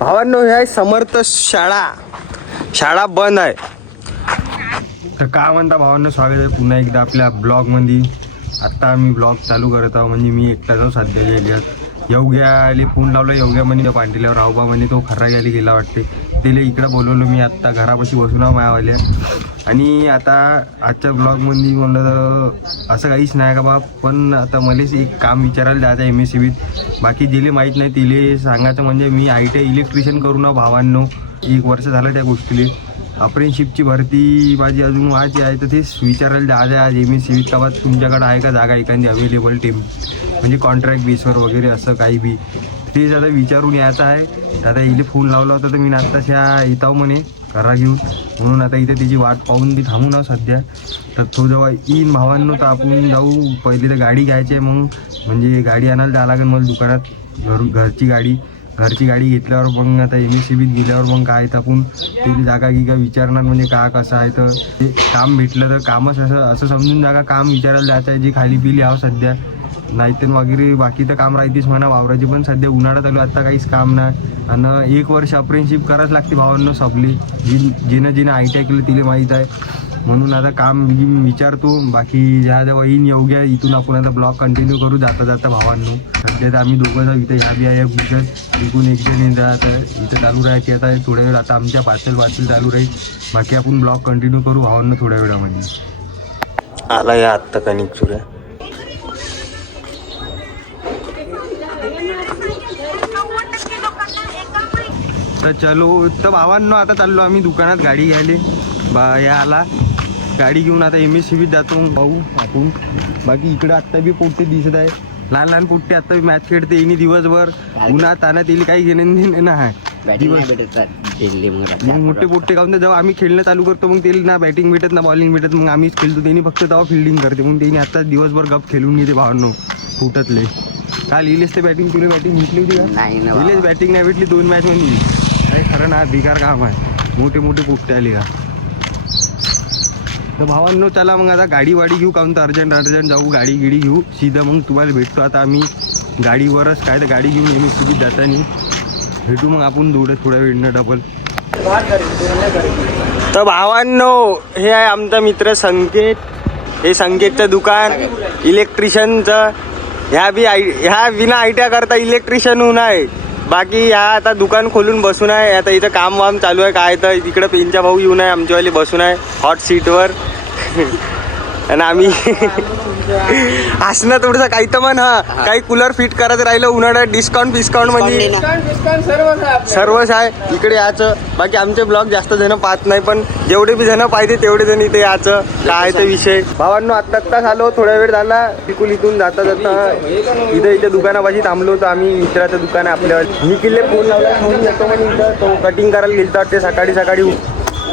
भावांनो, हे आहे समर्थ शाळा बंद आहे. तर काय म्हणता भावांनो, स्वागत आहे पुन्हा एकदा आपल्या ब्लॉगमध्ये. आत्ता आम्ही ब्लॉग चालू करत आहोत. म्हणजे मी एकटा जाऊ सध्या एरियात. योग्याला फोन लावला. योग्या म्हणे त्या पांढरील्यावर राहूबा म्हणे तो खर्रा गेला गेला वाटते. त्याला इकडं बोलवलं मी. आत्ता घरापाशी बसून मायावाल्या. आणि आता आजच्या ब्लॉगमध्ये म्हणलं तर असं काहीच नाही का बा, पण आता मलाच एक काम विचारायला जायचं MSCBत. बाकी जिले माहीत नाही तिले सांगायचं म्हणजे मी ITI इलेक्ट्रिशियन करू ना भावांनो. 1 वर्ष झालं त्या गोष्टीले. अप्रेंटिसशिपची भरती माझी अजून व्हायची आहे. तर तेच विचारायला जायचं आज MSCBत का बा तुमच्याकडं आहे का जागा एखादी अवेलेबल म्हणजे कॉन्ट्रॅक्ट बेसवर वगैरे असं काही बी. तेच आता विचारून यायचं आहे. आता इथे फोन लावला होता तर मी आत्ताशा येताव म्हणे घरा घेऊन. म्हणून आता इथे त्याची वाट पाहून मी थांबू ना सध्या. तर तो जेव्हा येईन भावांनो तर आपण जाऊ. पहिली तर गाडी घ्यायची आहे. मग म्हणजे गाडी आणायला जावं लागेल मला दुकानात. घरची गाडी घेतल्यावर मग आता MSCBत गेल्यावर मग काय तर आपण त्याची जागा गिगा विचारणार. म्हणजे का कसं आहे तर ते काम भेटलं तर कामच असं समजून जागा काम विचारायला जायचं आहे. जी खाली पिली आहो सध्या. नाहीतर वगैरे बाकी तर काम राहतेच म्हणा वावराची. पण सध्या उन्हाळ्यात आलो आत्ता काहीच काम नाही. आणि 1 वर्ष अप्रेंटिसशिप करायच लागते भावांनो सबली. जिनं ITI केलं तिला माहीत आहे. म्हणून आता काम विचारतो. बाकी ज्या जेव्हा येईन योग्य इथून आपण आता ब्लॉग कंटिन्यू करू जाता भावांनो. सध्या तर आम्ही दोघं जाऊ. इथं ह्या बी आहे गुजरात इकडून एक जण येत आता इथं चालू राहायची. आता थोड्या वेळ आता आमच्या पार्सल चालू राहील. बाकी आपण ब्लॉग कंटिन्यू करू भावांनो थोड्या वेळामध्ये. आला या आत्ता कणिक चुऱ्या. तर चलो तर भावांनो आता चाललो आम्ही दुकानात गाडी घ्यायला. या आला गाडी घेऊन आता MSCBत जातो भाऊ आपण. बाकी इकडं आत्ता बी पोट्टे दिसत आहे. लहान पोट्टे आत्ता बी मॅच खेळते येणे दिवसभर. उन्हात तानात येईल काही घेणं नाही. मग मोठे पोट्टे खाऊन जेव्हा आम्ही खेळणं चालू करतो मग त्याला ना बॅटिंग भेटत ना बॉलिंग भेटत. मग आम्हीच खेळतो. त्यांनी फक्त तेव्हा फिल्डिंग करते. मग त्यांनी आता दिवसभर गप खेळून घेते भावांनो फुटतले. काल इलेच ते बॅटिंग तुला बॅटिंग भेटली होती का? इलेच बॅटिंग नाही भेटली 2 मॅच मध्ये. अरे खरं ना बेकार काम आहे. मोठे पोट्टे आले का. तर भावांनो चला मग आता गाडी घेऊ. काहून तर अर्जंट जाऊ. गाडी घेऊ सीधा. मग तुम्हाला भेटतो आता आम्ही गाडीवरच. काय तर गाडी घेऊन MSCBत जाताना भेटू. मग आपण थोड्या वेळनं डबल. तर भावांनो हे आहे आमचा मित्र संकेत. हे संकेतचं दुकान इलेक्ट्रिशियनचं. ह्या विना ITI करता इलेक्ट्रिशियन होऊन आहे. बाकी ह्या आता दुकान खोलून बसून आहे. आता इथं काम चालू आहे. काय तर तिकडं पेनचा भाऊ येऊन आहे आमच्यावाले बसून आहे हॉट सीटवर. आणि आम्ही असणं थोडंसं काही तर म्हण. काही कूलर फिट करायचं राहिलं उन्हाळ्यात डिस्काउंट म्हणजे सर्वच आहे इकडे याचं. बाकी आमचे ब्लॉग जास्त जण पाहत नाही. पण जेवढे बी जण पाहिजे तेवढे जण इथे याचं. काय तर विषय भावांनो आत्ताच आलो. थोड्या वेळ झाला. इथून जाता इथे दुकानापाशी थांबलो होतो आम्ही. मित्राचं दुकान आहे आपल्यावर. मी किल्ले फोन लावला घेऊन येतो म्हणजे इथं तो कटिंग करायला गेलता वाटते सकाळी.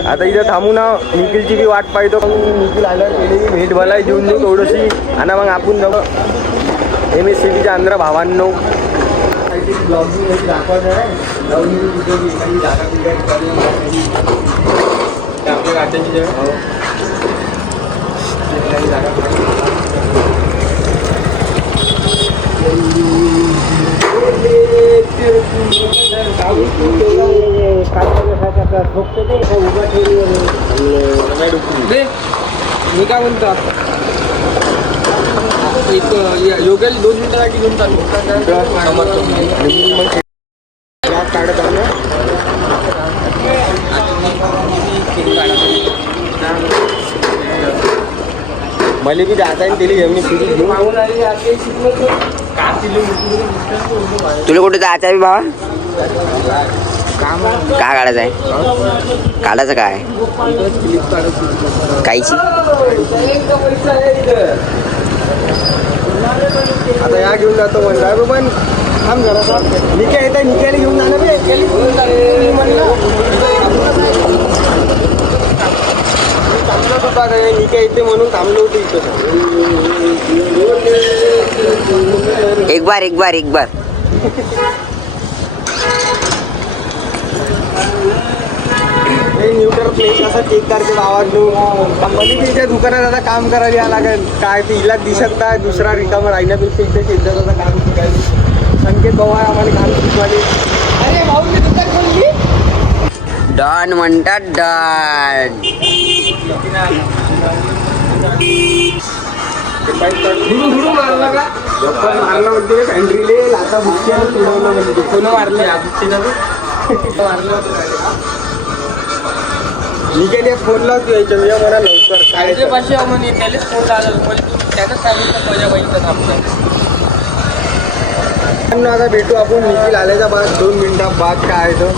आता इथं थांबू ना. निखिलची बी वाट पाहतो. निखिल आल्यावर केली भेट भलाई घेऊन देऊ थोडीशी. आणि मग आपण जाऊ MSCBच्या अंदर भावांनो. मी काय म्हणतो एक योग्याला 2 मिनिटासाठी घेऊन चालू काढत आलो. मला बी जाता येईल त्याला MSCBत घेऊन. तुला कुठे जायचं आहे भावा? काय काढायचं आहे? काढायचं काय काहीची. आता या घेऊन जातो म्हणलं. पण थांब जरा. निक्या येत आहे. निक्याला घेऊन जाणार थांबलोच होता काय. निक्या येते म्हणून थांबलो होतो इथं. एक बार गाडी न्यूट्रल प्लेस असं चेक करते भावांनो. मलिनीच्या दुकानात आता काम करायला या लागेल. काय ते हिला दिसत नाही, दुसरा रिकामा राहण्यापेक्षा इथे शेतात आता काम शिकायचं. संकेत भाऊ आहे आम्हाला काम शिकवायला. अरे भाऊ मी दुकान खोलली. डॉन म्हणतात डॉन. मारला म्हणते पॅन्ट्रीले आता बुक्की सोडवलं म्हणजे कोण मारलं निघेल फोन लावतो याच्या वेळा मला लवकर काय म्हणे त्यालाच फोन लावला त्यानंच सांगितलं माझ्या बहिणीचं थांबलं. आता भेटू आपण निखिल आल्याच्या बाद 2 मिनिटात बाद काय आहे तर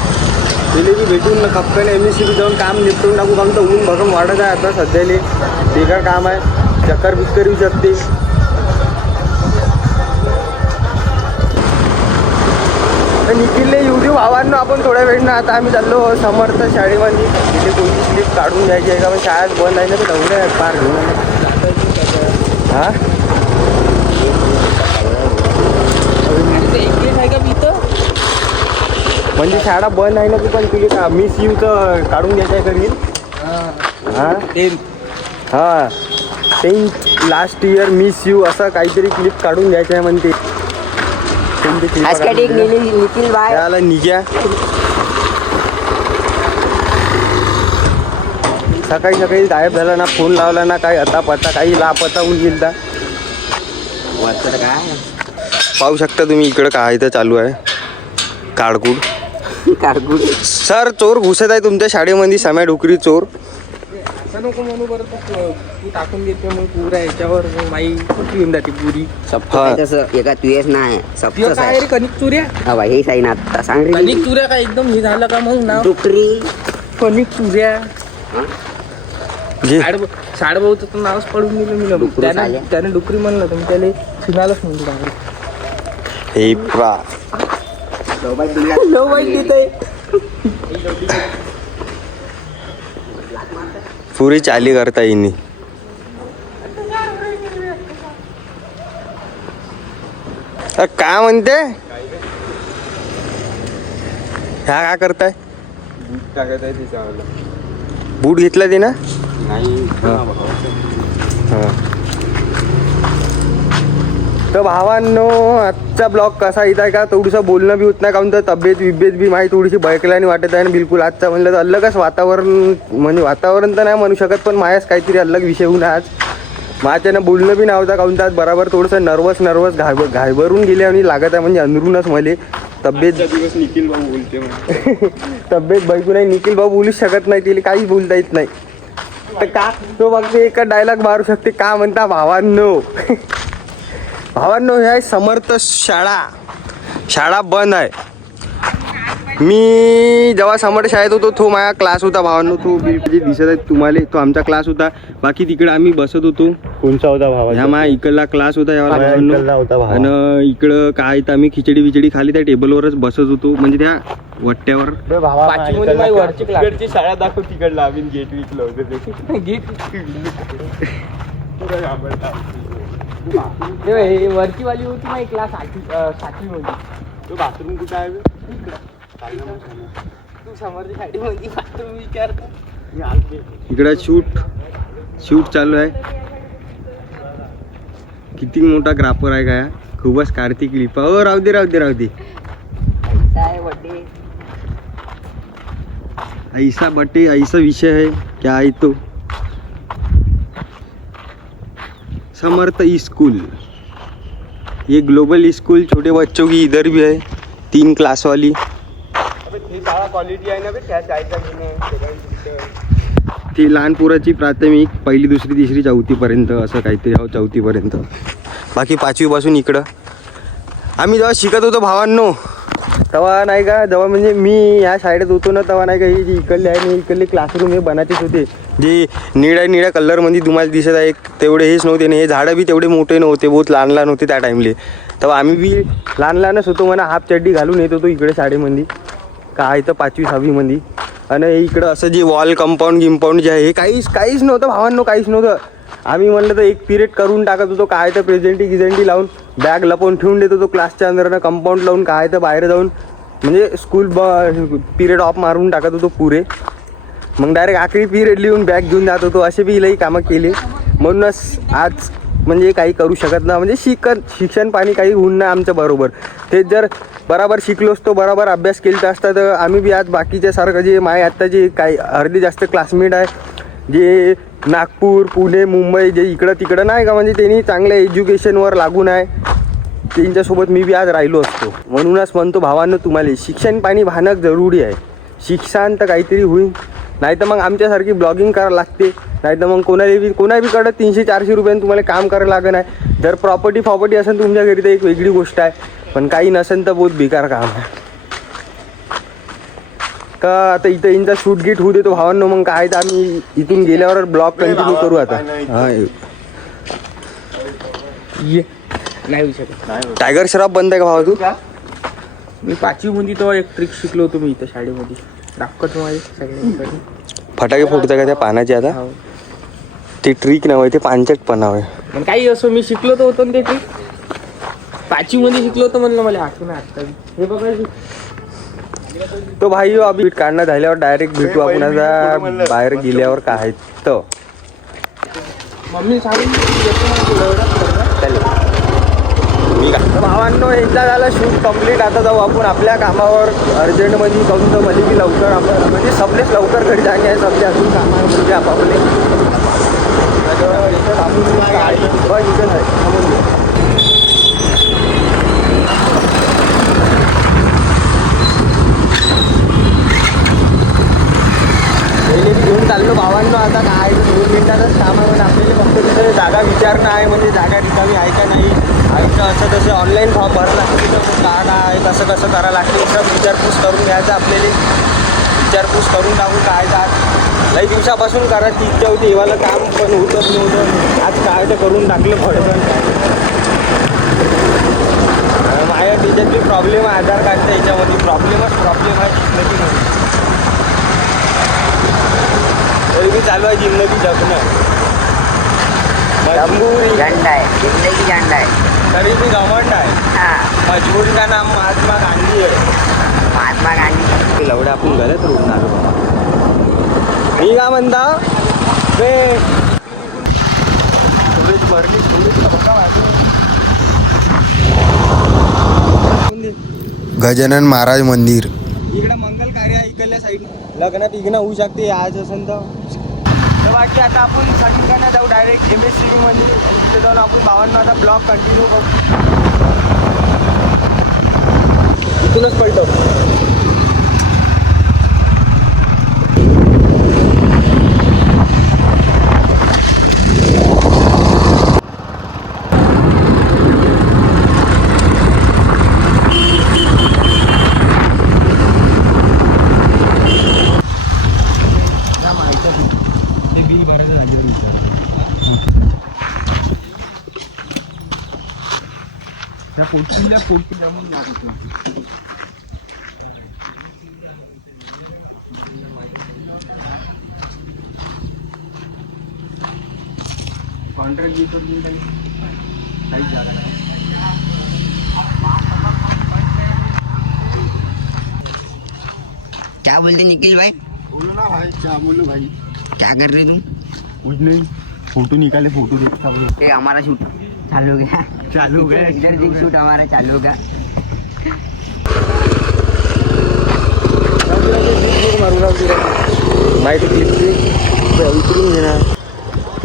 तिथे बी भेटून खपकन MSCB जाऊन काम निपटून टाकू. काम तर ऊन भरून वाढत आहे आता सध्याले बेकार काम आहे. चक्कर बिक्कर येऊ शकते. निखिलने येऊ देऊ भावांना आपण थोड्या वेळनं. आता आम्ही चाललो समर्थ शाळेमध्ये. तिथे कोणती स्लिप काढून घ्यायची आहे का पण शाळेत बंद आहे ना तर एवढे आहेत फार घेऊन. हां म्हणजे शाळा बंद आहे ना तू पण तुला का मिस यू तर काढून घ्यायचं आहे करील. हां 10th last year miss you असं काहीतरी क्लिप काढून घ्यायचं आहे म्हणते. निखिल बाय त्याला निघ्या सकाळी सकाळी गायब झाला ना, फोन लावला ना, काही आता पत्ता काही लापता होऊन गेल. काय पाहू शकता तुम्ही इकडं काय तर चालू आहे काडकूड. सर चोर घुसत आहे तुमच्या शाळेमध्ये. समय डुकरी चोर. असं नको म्हणू बरं. तू टाकून देते मग पुरा याच्यावर माई कुठे येऊन जाते पुरी. तसं एका तुझेच नाही सबच काय रे कणिक चुऱ्या. हा भाई हे साई ना आता सांग कणिक चुऱ्या काय एकदम हे झालं का मग नाव डुकरी कणिक चुऱ्या. साडभाऊचं तर नावच पडून दिलं मी. त्याने डुकरी म्हणलं तर त्याला शिनालाच म्हणतो. हे प्रा पुरी चाली करता येईनी. काय म्हणते ह्या काय करताय. बूट टाकत आहे त्याच्यावर. बूट घेतला ते ना. नाही तर भावांनो आजचा ब्लॉग कसा येत आहे का थोडंसं बोलणं बी होत नाही. काहून तर तब्येत बी माझी थोडीशी बळकल्याने वाटत आहे. आणि बिलकुल आजचा म्हणलं तर अलगच वातावरण म्हणजे वातावरण तर नाही म्हणू शकत पण माझ्याच काहीतरी अलग विषय होऊन आज माझ्यानं बोलणं बी नव्हता. काहून तर आज बरोबर थोडंसं नर्वस घाबरून गेले आणि लागत आहे म्हणजे अंदरूनच मले तब्येत दिवस निखिल भाऊ बोलते तब्येत बैकू नाही. निखिल भाऊ बोलूच शकत नाही तिला काहीच बोलता येत नाही. तर का तो फक्त एक डायलॉग मारू शकते का म्हणता भावांनो. भावांनो हे आहे समर्थ शाळा बंद आहे. मी जेव्हा समर्थ शाळेत होतो तो माझा क्लास होता भावांनो. तो बिलकुल दिसत आहे तुम्हाला तो आमचा क्लास होता. बाकी तिकडे आम्ही बसत होतो. कोणचा होता भावा. ह्या माझ्या इकडला क्लास होता होता आणि इकडं काय तर आम्ही खिचडी खाली त्या टेबलवरच बसत होतो म्हणजे त्या वट्ट्यावर. वरची शाळा दाखव तिकडला आम्ही गेट विकलं होतं ते वरची वाली होती माझी क्लास 8वी मध्ये. तो बाथरूम कुठं आहे तू समोरच्या शाळेमध्ये बाथरूम विचारतो. इकडं शूट चालू आहे. किती मोठा ग्राफर आहे काय खूपच कार्तिक लिपा. हो राहू दे ऐसा बटे ऐसा विषय है क्या है तो समर्थ स्कूल. ये ग्लोबल स्कूल छोटे बच्चों की इधर भी है 3 क्लास वाली. क्वालिटी आहे ना त्या ती लहान पोराची प्राथमिक 1ली 2री 3री 4थीपर्यंत असं काहीतरी. 4थीपर्यंत. बाकी 5वीपासून इकडं आम्ही जेव्हा शिकत होतो भावांनो तेव्हा नाही का जेव्हा म्हणजे मी ह्या शाळेत होतो ना तेव्हा नाही का ही जी इकडले आहे इकडले क्लासरूम हे बनायचेच होते. जे निळ्या कलरमध्ये तुम्हाला दिसत आहे तेवढे हेच नव्हते. हे झाडं बी तेवढे मोठे नव्हते. बहुत लहान होते त्या टाईमले. तेव्हा आम्ही बी लहानच होतो म्हणा. हाफ चड्डी घालून येत होतो इकडे शाळेमध्ये काय तर 5वी 6वीमध्ये. आणि इकडं असं जे वॉल कंपाऊंड जे आहे हे काहीच नव्हतं भावांनो. काहीच नव्हतं. आम्ही म्हणलं तर एक पिरियड करून टाकत होतो. काय तर प्रेझेंटी लावून बॅग लपवून ठेवून देत होतो क्लासच्या अंदरनं. कंपाऊंड लावून काय तर बाहेर जाऊन म्हणजे स्कूल पिरियड ऑफ मारून टाकत होतो पुरे. मग डायरेक्ट आखरी पिरियड लिहून बॅग घेऊन जात होतो. असे बी लई कामं केली. म्हणूनच आज म्हणजे काही करू शकत ना, म्हणजे शिक्षण पाणी काही होऊन नाही आमच्या बरोबर. तेच जर बराबर शिकलो असतो, बराबर अभ्यास केला असता तर आम्ही बी आज बाकीच्या सारखं जे माय आत्ता जे काही अर्धे जास्त क्लासमेट आहे जे नागपूर पुणे मुंबई जे इकडं तिकडं नाही का, म्हणजे त्यांनी चांगल्या एज्युकेशनवर लागून आहे, त्यांच्यासोबत मी बी आज राहिलो असतो. म्हणूनच म्हणतो भावांनो, तुम्हाला शिक्षण पाणी भानक जरुरी आहे. शिक्षण तर काहीतरी होईल, नाही तर मग आमच्यासारखी ब्लॉगिंग करायला लागते, नाही तर मग कोणा बी कडं 300-400 रुपयाने तुम्हाला काम करायला लागत आहे. जर प्रॉपर्टी असेल तुमच्या घरी तर एक वेगळी गोष्ट आहे, पण काही नसेल तर बहुत बेकार काम आहे. का आता इथं यांचा शूट गीट होऊ देतो भावांनो, मग काय तर आम्ही इथून गेल्यावर ब्लॉग कंटिन्यू करू आता. ये नाही होऊ शकत. टायगर श्रॉफ बंद आहे का भावा तू? मी 5वी मध्ये तो एक ट्रिक शिकलो होतो मी इथं शाळेमध्ये. दाखवत माझे सगळे फटाके फुटतं का त्या पानाचे आता? हो. ते ट्रिक नव्हे, ते पानचटपणा आहे. पण काही असो मी शिकलो तर होतो ना ते ट्रिक. 5वी मध्ये शिकलो होतं म्हणलं, मला आठवण आता. हे बघायचं तो भाई अभी काढणं झाल्यावर डायरेक्ट भेटू आपण आता बाहेर गेल्यावर काय तर. मम्मी सांगून येतो मी का भावांनो, एकदा झाला शूट कम्प्लीट. आता जाऊ आपण आपल्या कामावर अर्जंटमध्ये करून तर मध्ये बी लवकर आपण म्हणजे सबलेच लवकर घरी जागे आहे. सबले अजून कामावर म्हणजे आपापले पहिले घेऊन चाललो भावांनो. आता काय 2 मिनिटातच काम आहे, पण आपल्याला फक्त तिथं जागा विचारणं आहे, म्हणजे जागा रिकामी आहे का नाही आहे का, असं तसं ऑनलाईन फॉर्म भरायला लागते, तिथं जागा आहे कसं कसं करायला लागते सब विचारपूस करून घ्यायचं. आपल्याला विचारपूस करून टाकू काय तर लई दिवसापासून करायची इच्छा होती. हेवाला काम पण होतच नव्हतं, आज काय तर करून टाकलं फळसण. माझ्या त्याच्यातली प्रॉब्लेम आहे आधार कार्डच्या ह्याच्यामध्ये प्रॉब्लेम आहे जिंदगी म्हणून. तरी मी चालू आहे जिंदगी जगणं मजबूरी झंडा आहे, जिंदगी झंडा आहे. तरी मी घमंड आहे. हा, मजबूरी का नाम महात्मा गांधी आहे. महात्मा गांधी. लवडे आपण गलत रोडणार मी का म्हणता बे गजानन महाराज मंदिर. इकडे मंगल कार्य आहे, इकडल्या साईड लग्नात इग्न होऊ शकते आज असेल तर बाकी आता आपण सगळीकडनं जाऊ डायरेक्ट MSCV मध्ये. तिथे जाऊन आपण भावांना आता ब्लॉग कंटिन्यू करू. इथूनच पलटो. कॉन्ट्रॅक्ट घेतो काही जागा नाही. क्या बोलते निखिल भाई? बोलो ना भाई, क्या बोलो भाई. क्या कर रहे तुम? कुछ नहीं, फोटो निकाले, फोटो देखता हूँ. ये हमारा शूट चालू हो गया. चालू हो गया. इधर देख शूट हमारा चालू होगा. माहिती क्लिपची उतरून घेणार.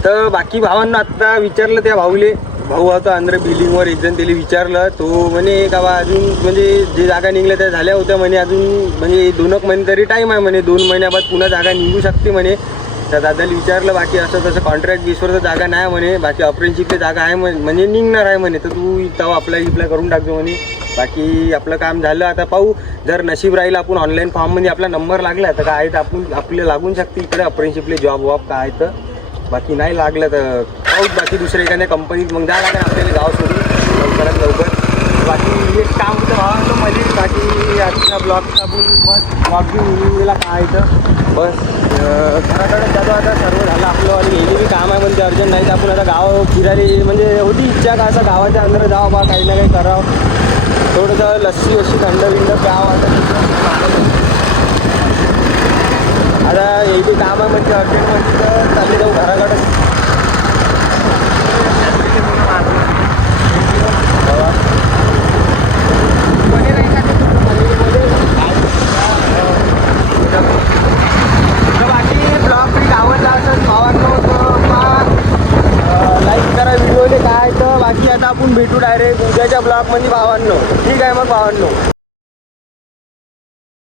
तर बाकी भावांना आत्ता विचारलं त्या भाऊले, भाऊ होता अंदर बिल्डिंगवर एक जण त्याला विचारलं. तो म्हणे का बा अजून म्हणजे जे जागा निघल्या त्या झाल्या होत्या म्हणे, अजून म्हणजे 2 महिने तरी टाईम आहे म्हणे, 2 महिन्याबाद पुन्हा जागा निघू शकते म्हणे. त्या दादाला विचारलं बाकी असं तसं कॉन्ट्रॅक्ट बेसवर तर जागा नाही म्हणे, बाकी अप्रेंटिसशिपला जागा आहे म्हणजे निघणार आहे म्हणे, तर तू तेव्हा अप्लाय करून टाकतो म्हणे. बाकी आपलं काम झालं, आता पाहू जर नशीब राहील आपण ऑनलाईन फॉर्ममध्ये आपला नंबर लागला तर काय तर आपण आपल्याला लागून शकते इकडे अप्रेंटिसशिपले जॉब काय तर. बाकी नाही लागलं तर पाहूच, बाकी दुसऱ्या एखाद्या कंपनीत मग जा लागेल आपल्याला गाव सोडून लवकरात लवकर. बाकी हेच काम होतं भावांचं मध्ये. बाकी आजच्या ब्लॉगचा आपण बस ब्लॉग घेऊन गेला काय तर बस घराकडे जातो. आता सर्व झालं आपलं आणि हे बी काम आहे म्हणजे अर्जंट नाही तर आपण आता गाव फिरायला म्हणजे होती इच्छा का असं गावाच्या अंदर जावं बा, काही ना काही करावं, थोडंसं लस्सी वस्सी थंड बिंड प्यावं. आता आता हे बी काम आहे म्हणजे अर्जंटमध्ये तर चालले जाऊ घराकडे. तर बाकी ब्लॉग मी आवडला असेल भावांनो लाईक करा व्हिडिओले काय तर बाकी आता आपण भेटू डायरेक्ट उद्याच्या ब्लॉगमध्ये भावांनो. ठीक आहे मग भावांनो.